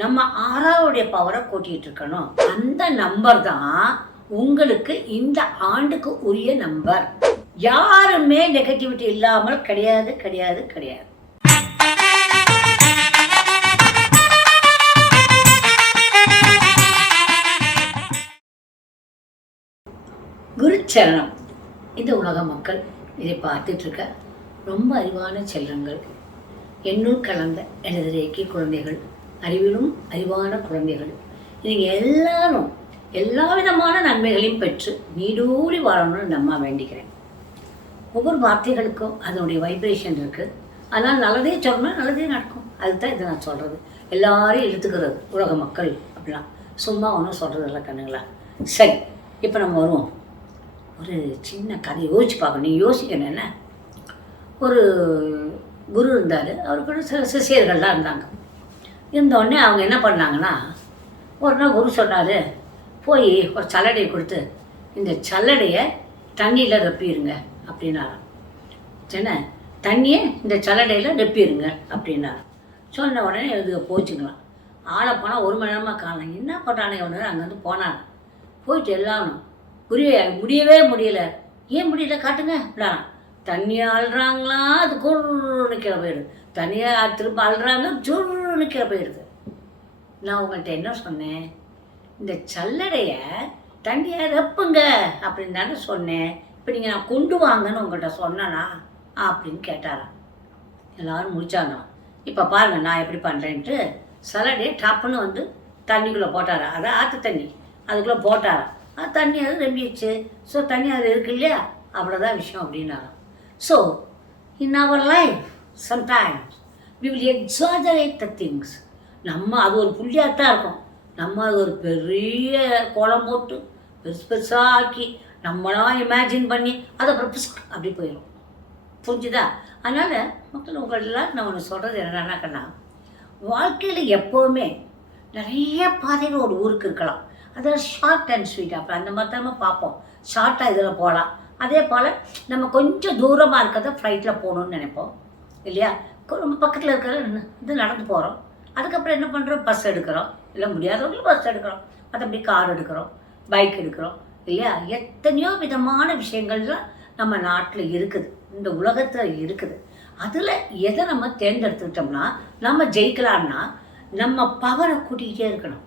நம்ம ஆறாவுடைய பவரை கூட்டிகிட்டு இருக்கணும். அந்த நம்பர் தான் உங்களுக்கு இந்த ஆண்டுக்கு உரிய நம்பர் யாருமே நெகட்டிவிட்டி இல்லாமல் கிடையாது கிடையாது கிடையாது. குருச்சரணம். இந்த உலக மக்கள் இதை பார்த்துட்டு இருக்க ரொம்ப அறிவான செல்வங்கள் என்னுள் கலந்த எனது ரேக்கி குழந்தைகள். அறிவிலும் அறிவான குழந்தைகள். நீங்கள் எல்லாரும் எல்லா விதமான நன்மைகளையும் பெற்று நீடூடி வாழணும்னு நம்ம வேண்டிக்கிறேன். ஒவ்வொரு வார்த்தைகளுக்கும் அதனுடைய வைப்ரேஷன் இருக்குது அதனால் நல்லதே சொன்னால் நல்லதே நடக்கும். அதுதான் இதை நான் சொல்கிறது எல்லாரையும் இழுத்துக்கிறது உலக மக்கள் அப்படிலாம். சும்மா ஒன்றும் சொல்கிறது இல்லை கண்ணுங்களா? சரி இப்போ நம்ம வருவோம். ஒரு சின்ன கதை யோசிச்சு பார்க்கணும். நீ யோசிக்கணும் என்ன? ஒரு குரு இருந்தார். அவருக்கு சில சிஷியர்கள்லாம் இருந்தாங்க. இருந்தோடனே அவங்க என்ன பண்ணாங்கன்னா ஒரு நாள் குரு சொன்னார் போய் ஒரு சல்லடையை கொடுத்து இந்த சல்லடையை தண்ணியில் ரெப்பிடுங்க அப்படின்னாராம். என்ன? தண்ணியை இந்த சல்லடையில் ரெப்பிடுங்க அப்படின்னாரு சொன்ன உடனே இது போச்சுங்களாம். ஆளை போனால் ஒரு மணி நேரமாக காணலாம் என்ன பண்ணுறானே ஒன்று அங்கேருந்து போனான் போயிட்டு எல்லாரும் புரிய முடியவே முடியல. ஏன் முடியல? காட்டுங்க அப்படின்னா தண்ணி அழுறாங்களா அது குறுன்னு கீழே போயிடுது. தண்ணியாக திரும்ப அழுறாங்க ஜுர்னு கீழே போயிடுது நான் உங்கள்கிட்ட என்ன சொன்னேன்? இந்த சல்லடையை தண்ணியை ரெப்புங்க அப்படின்னு தானே சொன்னேன். இப்போ நீங்கள் நான் கொண்டு வாங்கன்னு உங்கள்கிட்ட சொன்னனா? அப்படின்னு கேட்டாராம். எல்லோரும் முடிச்சாங்க இப்போ பாருங்கள் நான் எப்படி பண்ணுறேன்ட்டு சல்லடையை டப்புன்னு வந்து தண்ணிக்குள்ளே போட்டாரா அதான் ஆற்று தண்ணி. அதுக்குள்ளே போட்டாரா அது தண்ணி அது ரெம்பிடுச்சு. ஸோ தண்ணி அது இருக்கு இல்லையா? அவ்வளோதான் விஷயம் அப்படின்னாராம். So in our life sometimes we will exaggerate the things நம்ம அது ஒரு புள்ளியாக தான் இருக்கும். நம்ம அது ஒரு பெரிய கோலம் போட்டு பெருசு பெருசாக ஆக்கி நம்மளாம் இமேஜின் பண்ணி அது அப்புறம் பிஸ்க் அப்படி போயிடும் புரிஞ்சுதா? அதனால் மக்கள் உங்களெல்லாம் நான் ஒன்று சொல்கிறது என்னன்னாக்கண்ணா வாழ்க்கையில் எப்போவுமே நிறைய பாதைகள் ஒரு ஊருக்கு இருக்கலாம். அது ஷார்ட் அண்ட் ஸ்வீட் அப்போ அந்த மாதிரி தான் பார்ப்போம். ஷார்ட்டாக இதில் போகலாம் அதே போல் நம்ம கொஞ்சம் தூரமாக இருக்கிறத ஃப்ளைட்டில் போகணுன்னு நினைப்போம். இல்லையா? ரொம்ப பக்கத்தில் இருக்கிற இது நடந்து போகிறோம் அதுக்கப்புறம் என்ன பண்ணுறோம் பஸ் எடுக்கிறோம். இல்லை முடியாதவங்களும் பஸ் எடுக்கிறோம். மற்றபடி கார் எடுக்கிறோம். பைக் எடுக்கிறோம். இல்லையா? எத்தனையோ விதமான விஷயங்கள்லாம் நம்ம நாட்டில் இருக்குது. இந்த உலகத்தில் இருக்குது. அதில் எதை நம்ம தேர்ந்தெடுத்துக்கிட்டோம்னா நம்ம ஜெயிக்கலாம்னா நம்ம பவரை கூட்டிகிட்டே இருக்கணும்.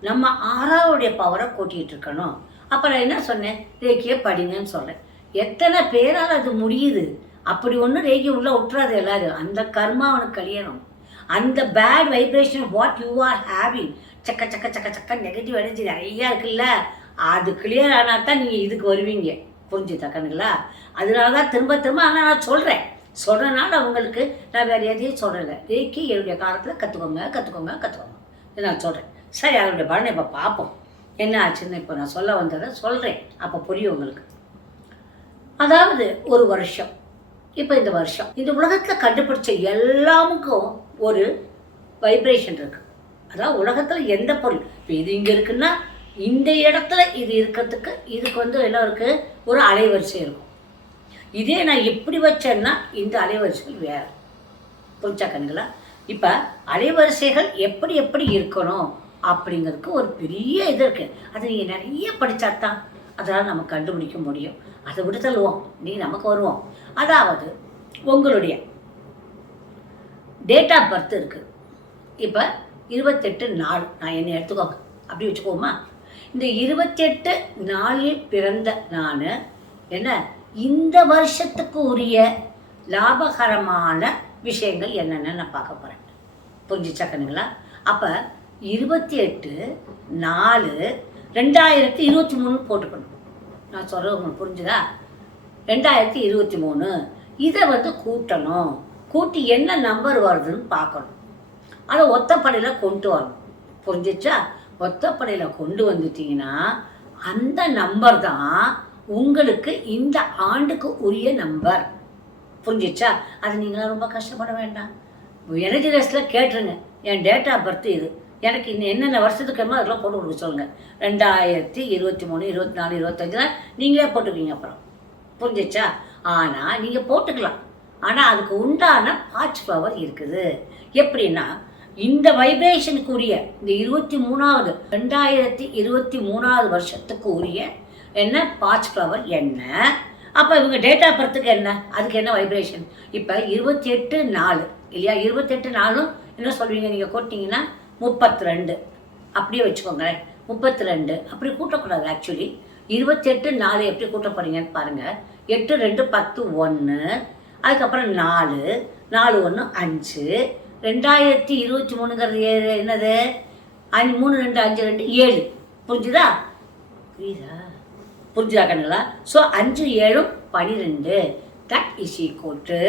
நம்ம ஆறாவுடைய பவரை கூட்டிகிட்டு இருக்கணும். அப்புறம் என்ன சொன்னேன்? ரேக்கியை படிங்கன்னு சொல்கிறேன் எத்தனை பேரால் அது முடியுது? அப்படி ஒன்றும் ரேகி உள்ளே விட்டுறாது எல்லாரும். அந்த கர்மா அவனுக்கு கழியணும் அந்த bad vibration what you are having சக்க சக்க சக்க சக்க நெகட்டிவ் எனர்ஜி நிறையா இருக்குல்ல அது கிளியர் ஆனால் தான் நீங்கள் இதுக்கு வருவீங்க. புரிஞ்சுதா கண்ணுங்களா அதனால தான் திரும்ப திரும்ப ஆனால் நான் சொல்கிறேன் சொல்கிறனால அவங்களுக்கு நான் வேறு எதையும் சொல்லலை. ரேக்கி என்னுடைய காலத்தில் கற்றுக்கோங்க கற்றுக்கோங்க கற்றுக்கோங்க நான் சொல்கிறேன் சரி அதனுடைய பலனை இப்போ பார்ப்போம். என்ன ஆச்சுன்னு இப்போ நான் சொல்ல வந்ததை சொல்கிறேன் அப்போ புரியும் உங்களுக்கு. அதாவது ஒரு வருஷம். இப்போ இந்த வருஷம். இந்த உலகத்தில் கண்டுபிடிச்ச எல்லாமுக்கும் ஒரு வைப்ரேஷன் இருக்கு. அதாவது உலகத்தில் எந்த பொருள்? இப்போ இது இங்கே இருக்குன்னா இந்த இடத்துல இது இருக்கிறதுக்கு இதுக்கு வந்து என்ன இருக்குது ஒரு அலைவரிசை இருக்கும். இதே நான் எப்படி வச்சேன்னா இந்த அலைவரிசைகள் வேறு. புரிஞ்சா கண்களா இப்போ அலைவரிசைகள் எப்படி எப்படி இருக்கணும் அப்படிங்கிறதுக்கு ஒரு பெரிய இது இருக்குது அது நீங்கள் நிறைய படித்தா தான் அதனால் நம்ம கண்டுபிடிக்க முடியும். அதை விட்டு தள்ளுவோம் நீ நமக்கு வருவோம். அதாவது உங்களுடைய டேட் ஆஃப் பர்த் இருக்குது இப்போ இருபத்தெட்டு நாள். நான் என்னை எடுத்துக்கோங்க. அப்படி வச்சுக்கோமா? இந்த இருபத்தெட்டு நாளில் பிறந்த நான் என்ன? இந்த வருஷத்துக்கு உரிய லாபகரமான விஷயங்கள் என்னென்னு நான் பார்க்க போகிறேன் புரிஞ்சுச்சா கண்ணுங்களா? அப்போ இருபத்தி எட்டு நாலு ரெண்டாயிரத்தி இருபத்தி மூணு போட்டுக்கணும். நான் சொல்கிறது உங்களுக்கு புரிஞ்சுதா? ரெண்டாயிரத்தி இருபத்தி மூணு. இதை வந்து கூட்டணும். கூட்டி என்ன நம்பர் வருதுன்னு பார்க்கணும். அதை ஒத்தப்படையில் கொண்டு வரணும். புரிஞ்சிச்சா? ஒத்தப்படையில் கொண்டு வந்துட்டீங்கன்னா அந்த நம்பர் தான் உங்களுக்கு இந்த ஆண்டுக்கு உரிய நம்பர் புரிஞ்சிச்சா? அது நீங்களாம் ரொம்ப கஷ்டப்பட வேண்டாம். எனர்ஜி ரெஸ்ட்டில் கேட்டுருங்க. என் டேட் ஆஃப் பர்த் இது. எனக்கு இன்னும் என்னென்ன வருஷத்துக்கு வேணுமோ அதெல்லாம் போட்டு கொடுக்க சொல்லுங்கள் ரெண்டாயிரத்தி இருபத்தி மூணு இருபத்தி நாலு இருபத்தஞ்சில் நீங்களே போட்டுக்குவீங்க அப்புறம். புரிஞ்சிச்சா ஆனால் நீங்கள் போட்டுக்கலாம். ஆனால் அதுக்கு உண்டான பாட்ச் பவர் இருக்குது. எப்படின்னா இந்த வைப்ரேஷனுக்கு இந்த இருபத்தி மூணாவது ரெண்டாயிரத்தி இருபத்தி மூணாவது வருஷத்துக்கு உரிய என்ன பாட்ச் ஃப்ளவர் என்ன? அப்போ இவங்க டேட் ஆஃப் பர்த்துக்கு என்ன? அதுக்கு என்ன வைப்ரேஷன் இப்போ இருபத்தி எட்டு நாலு இல்லையா? இருபத்தெட்டு நாளும் என்ன சொல்வீங்க? நீங்கள் கொட்டிங்கன்னா முப்பத்தி ரெண்டு அப்படியே வச்சுக்கோங்களேன். முப்பத்தி ரெண்டு அப்படி கூட்டக்கூடாது ஆக்சுவலி இருபத்தெட்டு நாலு எப்படி கூட்ட போகிறீங்கன்னு பாருங்கள் எட்டு ரெண்டு பத்து ஒன்று அதுக்கப்புறம் நாலு. நாலு ஒன்று அஞ்சு. ரெண்டாயிரத்தி இருபத்தி மூணுங்கிறது ஏழு என்னது? அஞ்சு மூணு ரெண்டு அஞ்சு ரெண்டு ஏழு. புரிஞ்சுதா? புரியுதா? புரிஞ்சுதா கண்ணுங்களா ஸோ அஞ்சு ஏழும் பனிரெண்டு. தட் இஸ் ஈக்குவல் டு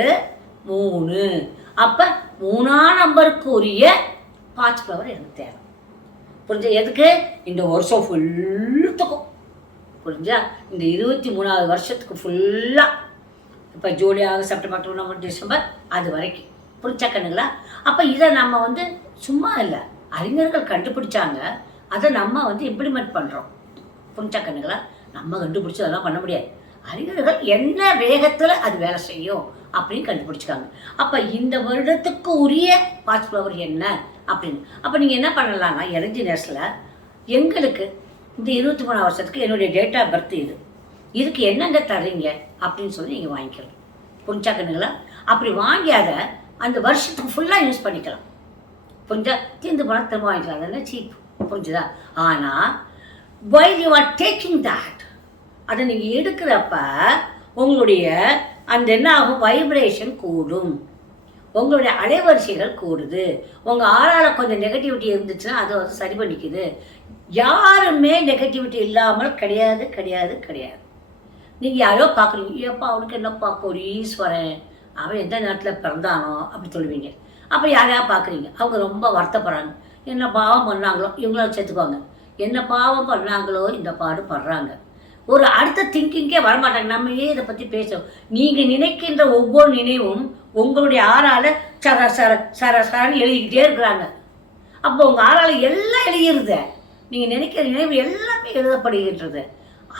மூணு. அப்போ மூணாம் நம்பருக்கு உரிய பாச் ஃப்ளவர் எனக்கு தேவை. புரிஞ்ச எதுக்கு? இந்த வருஷம் ஃபுல்லுத்துக்கும் புரிஞ்சா? இந்த இருபத்தி மூணாவது வருஷத்துக்கு ஃபுல்லாக இப்போ July August September October November December அது வரைக்கும். புரிஞ்சா கண்ணுங்களா? அப்போ இதை நம்ம வந்து சும்மா இல்லை அறிஞர்கள் கண்டுபிடிச்சாங்க. அதை நம்ம வந்து இம்ப்ளிமெண்ட் பண்ணுறோம் புரிஞ்சா கண்ணுங்களா? நம்ம கண்டுபிடிச்சி அதெல்லாம் பண்ண முடியாது. அறிஞர்கள் என்ன வேகத்தில் அது வேலை செய்யும் அப்படின்னு கண்டுபிடிச்சிக்காங்க. அப்போ இந்த வருடத்துக்கு உரிய பாஸ் ஃப்ளவர் என்ன அப்படின்னு. அப்போ நீங்கள் என்ன பண்ணலாம்னா என்ஜினியர்ஸில் எங்களுக்கு இந்த இருபத்தி மூணாம் வருஷத்துக்கு என்னுடைய டேட் ஆஃப் பர்த் இது. இதுக்கு என்னங்க தர்றீங்க அப்படின்னு சொல்லி நீங்கள் வாங்கிக்கலாம். புரிஞ்சா கண்ணுங்களா? அப்படி வாங்கி அதை அந்த வருஷத்துக்கு ஃபுல்லாக யூஸ் பண்ணிக்கலாம். புரிஞ்சா? தீர்ந்து போனால் திரும்ப வாங்கிக்கலாம். அதெல்லாம் சீப் புரிஞ்சுதா? ஆனால் while you are taking that அதை நீங்கள் எடுக்கிறப்ப உங்களுடைய அந்த என்ன ஆகும்? வைப்ரேஷன் கூடும். உங்களுடைய அலைவரிசைகள் கூடுது. உங்கள் ஆறால கொஞ்சம் நெகட்டிவிட்டி இருந்துச்சுன்னா அதை வந்து சரி பண்ணிக்குது. யாருமே நெகட்டிவிட்டி இல்லாமல் கிடையாது கிடையாது கிடையாது. நீங்கள் யாரோ பார்க்குறீங்க ஏப்பா அவனுக்கு என்னப்பா ஒரு ஈஸ்வரன் அவன் எந்த நேரத்தில் பிறந்தானோ? அப்படி சொல்லுவீங்க. அப்போ யாரையா பார்க்குறீங்க? அவங்க ரொம்ப வருத்தப்படுறாங்க. என்ன பாவம் பண்ணாங்களோ? இவங்களும் சேர்த்துக்குவாங்க என்ன பாவம் பண்ணாங்களோ? இந்த பாடு படுறாங்க. ஒரு அடுத்த திங்கிங்கே வரமாட்டாங்க. நம்ம ஏன் இதை பற்றி பேசுவோம் நீங்கள் நினைக்கின்ற ஒவ்வொரு நினைவும் உங்களுடைய ஆறால் சர சர சர சரன்னு எழுதிக்கிட்டே இருக்கிறாங்க. அப்போ உங்கள் ஆறால் எல்லாம் எழுதிடுது. நீங்கள் நினைக்கிற நினைவு எல்லாமே எழுதப்படுகின்றது.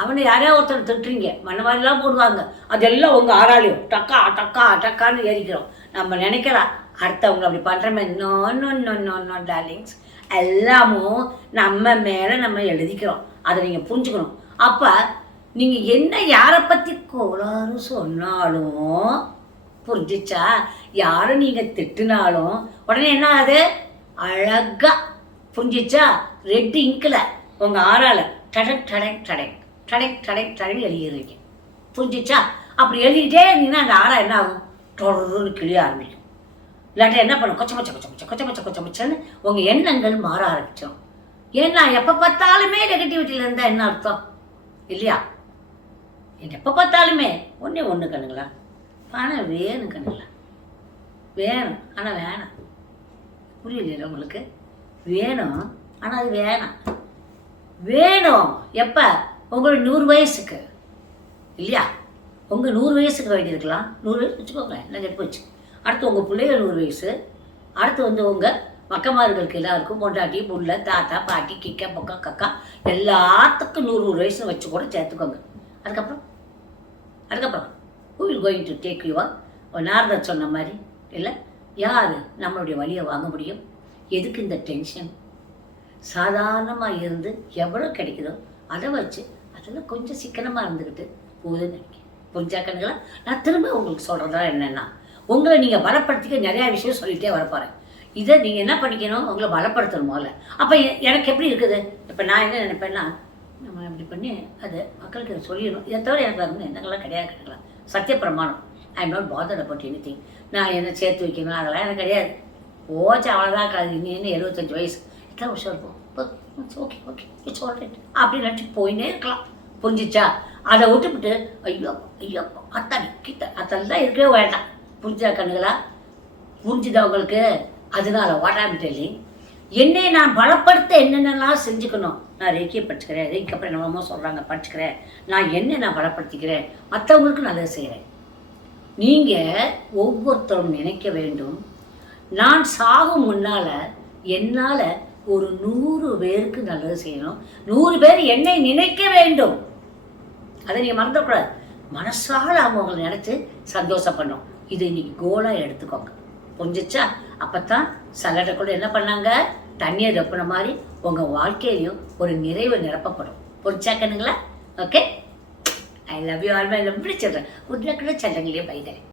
அவனை யாரையா ஒருத்தர் திட்டுறீங்க. மண்ண மாதிரிலாம் போடுவாங்க. அதெல்லாம் உங்கள் ஆறாலையும். டக்கா டக்கா டக்கான்னு ஏறிக்கிறோம் நம்ம நினைக்கிறா அடுத்தவங்க அப்படி பண்ணுறமே no no no no no darlings எல்லாமும் நம்ம மேலே நம்ம எழுதிக்கிறோம். அதை நீங்கள் புரிஞ்சுக்கணும். அப்போ நீங்கள் என்ன யாரை பற்றி கோளாறு சொன்னாலும் புரிஞ்சிச்சா? யாரை நீங்கள் திட்டுனாலும் உடனே என்ன ஆகுது அழகா புரிஞ்சிச்சா? ரெட் இங்கில் உங்கள் ஆறால டடக் டடக் டடக் டடக் டடக் டடக் எழுதிடுறீங்க. புரிஞ்சிச்சா? அப்படி எழுதிட்டே இருந்தீங்கன்னா அந்த ஆறா என்ன ஆகும்? தொடர்ந்து கிளிய ஆரம்பிக்கும். இல்லாட்டி என்ன பண்ணும்? கொச்ச கொச்ச கொச்ச கொச்ச கொச்ச கொச்ச கொச்ச கொச்சன்னு உங்கள் எண்ணங்கள் மாற ஆரம்பிச்சிடும் ஏன்னா எப்போ பார்த்தாலுமே நெகட்டிவிட்டியில் இருந்தால் என்ன அர்த்தம்? இல்லையா? எப்போ பார்த்தாலுமே ஒன்றே ஒன்று கண்ணுங்களா? பணம் வேணும் கண்ணுங்களா? வேணும் ஆனால் வேணாம். புரியல உங்களுக்கு? வேணும் ஆனால் அது வேணாம். வேணும் எப்போ? உங்களுக்கு நூறு வயசுக்கு. இல்லையா? உங்கள் நூறு வயசுக்கு வேண்டியிருக்கலாம் நூறு வயசு வச்சுக்கோங்க என்ன எப்போ வச்சு அடுத்து உங்கள் பிள்ளைகள் நூறு வயசு. அடுத்து வந்து உங்கள் மக்கமார்களுக்கு எல்லாருக்கும் பொண்டாட்டி புள்ள தாத்தா பாட்டி கிக்க பொக்கா கக்கா எல்லாத்துக்கும் நூறு நூறு வயசு வச்சு கூட சேர்த்துக்கோங்க. அதுக்கப்புறம்? அதுக்கப்புறம்? Who will going to take your நாரதர் சொன்ன மாதிரி இல்லை? யார் நம்மளுடைய வழியை வாங்க முடியும்? எதுக்கு இந்த டென்ஷன் சாதாரணமாக இருந்து எவ்வளோ கிடைக்குதோ அதை வச்சு அதில் கொஞ்சம் சிக்கனமாக இருந்துக்கிட்டு போகுதுன்னு நினைக்கிறேன். புரிஞ்சா கண்ணுங்களா நான் திரும்ப உங்களுக்கு சொல்கிறதா என்னென்னா உங்களை நீங்கள் பலப்படுத்திக்க நிறையா விஷயம் சொல்லிகிட்டே வரப்போகிறேன் இதை நீங்கள் என்ன பண்ணிக்கணும்? உங்களை பலப்படுத்தணும் முதல்ல. அப்போ எனக்கு எப்படி இருக்குது? இப்போ நான் என்ன நினைப்பேன்னா நம்ம இப்படி பண்ணி அது மக்களுக்கு இதை சொல்லிடணும். இதை தவிர எனக்கு வந்து எண்ணங்கள்லாம் கிடையாது கிடைக்கலாம் சத்திய பிரமாணம். I am not bother about anything நான் என்ன சேர்த்து வைக்கணும்? அதெல்லாம் எனக்கு கிடையாது. போச்சு அவ்வளோதான் இருக்காது இன்னும் என்ன எழுபத்தஞ்சு வயசு? எத்தனை வருஷம் இருக்கும்? Okay okay it's all right அப்படி நினச்சி போயினே இருக்கலாம். புரிஞ்சிச்சா? அதை விட்டுவிட்டு ஐயோ ஐயோ அத்தாடி கிட்ட அதெல்லாம் இருக்கவே வேண்டாம். புரிஞ்சா கண்ணுகளா? புரிஞ்சுதா உங்களுக்கு? அதனால வாட்டாமி டெல்லிங் என்னை நான் பலப்படுத்த என்னென்னலாம் செஞ்சுக்கணும் நான் ரேக்கியை படிச்சுக்கிறேன் ரேக்கி அப்புறம் என்னமோ சொல்கிறாங்க படிச்சுக்கிறேன். நான் என்ன நான் பலப்படுத்திக்கிறேன் மற்றவங்களுக்கு நல்லது செய்கிறேன் நீங்கள் ஒவ்வொருத்தரும் நினைக்க வேண்டும் நான் சாகும் முன்னால் என்னால் ஒரு நூறு பேருக்கு நல்லது செய்யணும். நூறு பேர் என்னை நினைக்க வேண்டும். அதை நீங்கள் மறந்துடக்கூடாது. மனசால் அவங்க நினச்சி சந்தோஷப்படணும். இது இன்னைக்கு கோலாக எடுத்துக்கோங்க. புரிஞ்சிச்சா? அப்போ தான் சல்லடை கூட என்ன பண்ணாங்க? தண்ணியை ரப்புன மாதிரி உங்கள் வாழ்க்கையிலையும் ஒரு நிறைவு நிரப்பப்படும். புரிச்சாக்கணுங்களா okay I love you all my love சொல்கிறேன் உடனே கூட செல்லங்களே பைதரேன்